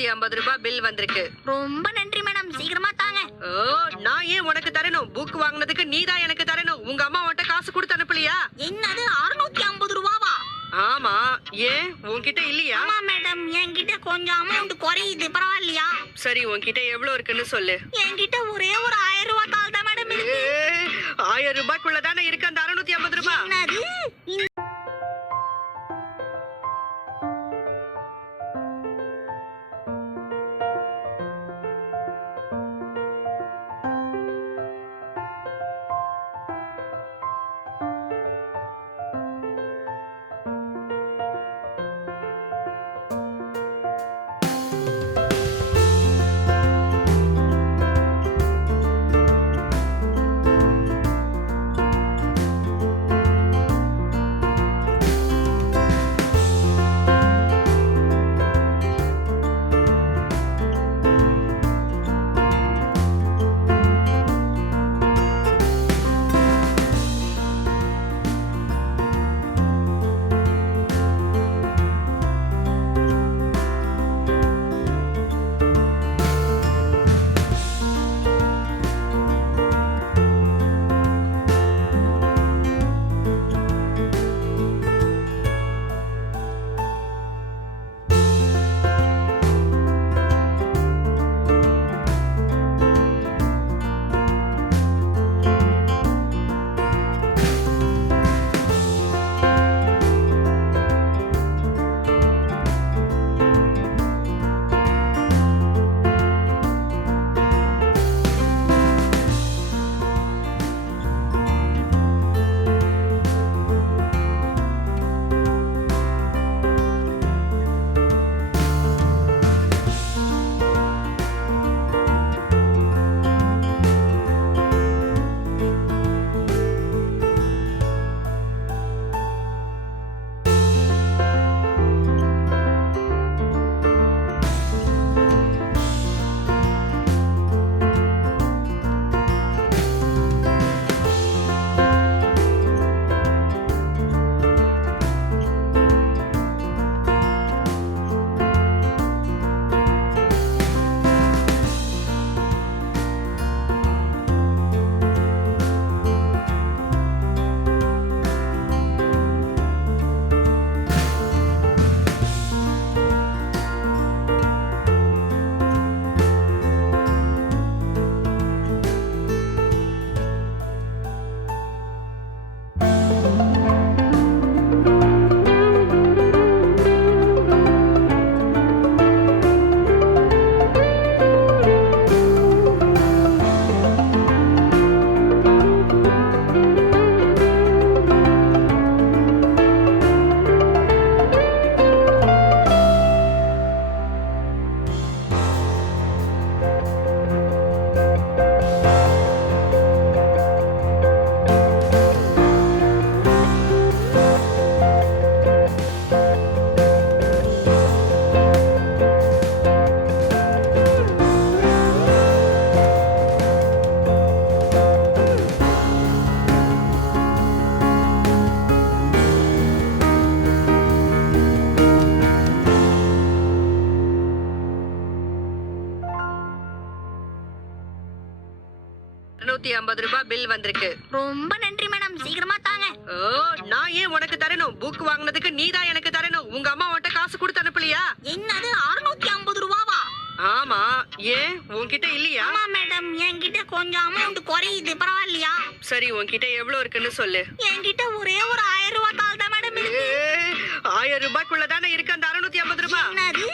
250 bill வந்திருக்கு. ரொம்ப நன்றி மேடம், சீக்கிரமா தாங்க. நான் ஏன் உனக்கு தரணும்? புக் வாங்குனதுக்கு நீதான் எனக்கு தரணும். உங்க அம்மா உன்கிட்ட காசு கொடுத்து அனுப்பலையா? என்னது 650 ரூபாவா? ஆமா, ஏன் உன்கிட்ட இல்லையா? ஆமா மேடம், என்கிட்ட கொஞ்சம் அமௌண்ட் குறையுது, பரவாயில்லையா? சரி, உன்கிட்ட எவ்வளவு இருக்குன்னு சொல்லு. என்கிட்ட ஒரே ஒரு 1000 ரூபாய் தாள் தான் மேடம் இருக்கு. 1000 ரூபாய்க்குள்ளதானே இருக்கு அந்த 650 ரூபாய். என்னது? ரூபாய் பில் வந்திருக்கு. ரொம்ப நன்றி மேடம், சீக்கிரமா தாங்க. நான் ஏன் உனக்கு தரணும்? புக் வாங்குனதுக்கு நீதான் எனக்கு தரணும். உங்க அம்மா உன்கிட்ட காசு கொடுத்து அனுப்பலையா? என்னது 650 ரூபாவா? ஆமா, ஏன் உன்கிட்ட இல்லையா? ஆமா மேடம், என்கிட்ட கொஞ்சம் அமௌண்ட் குறையுது, பரவாயில்லையா? சரி, உன்கிட்ட எவ்வளவு இருக்குன்னு சொல்லு. என்கிட்ட ஒரே ஒரு 1000 ரூபாய் தாள் தான் மேடம் இருக்கு. 1000 ரூபாய்க்குள்ளதானே இருக்கு அந்த 650 ரூபாய். என்னது?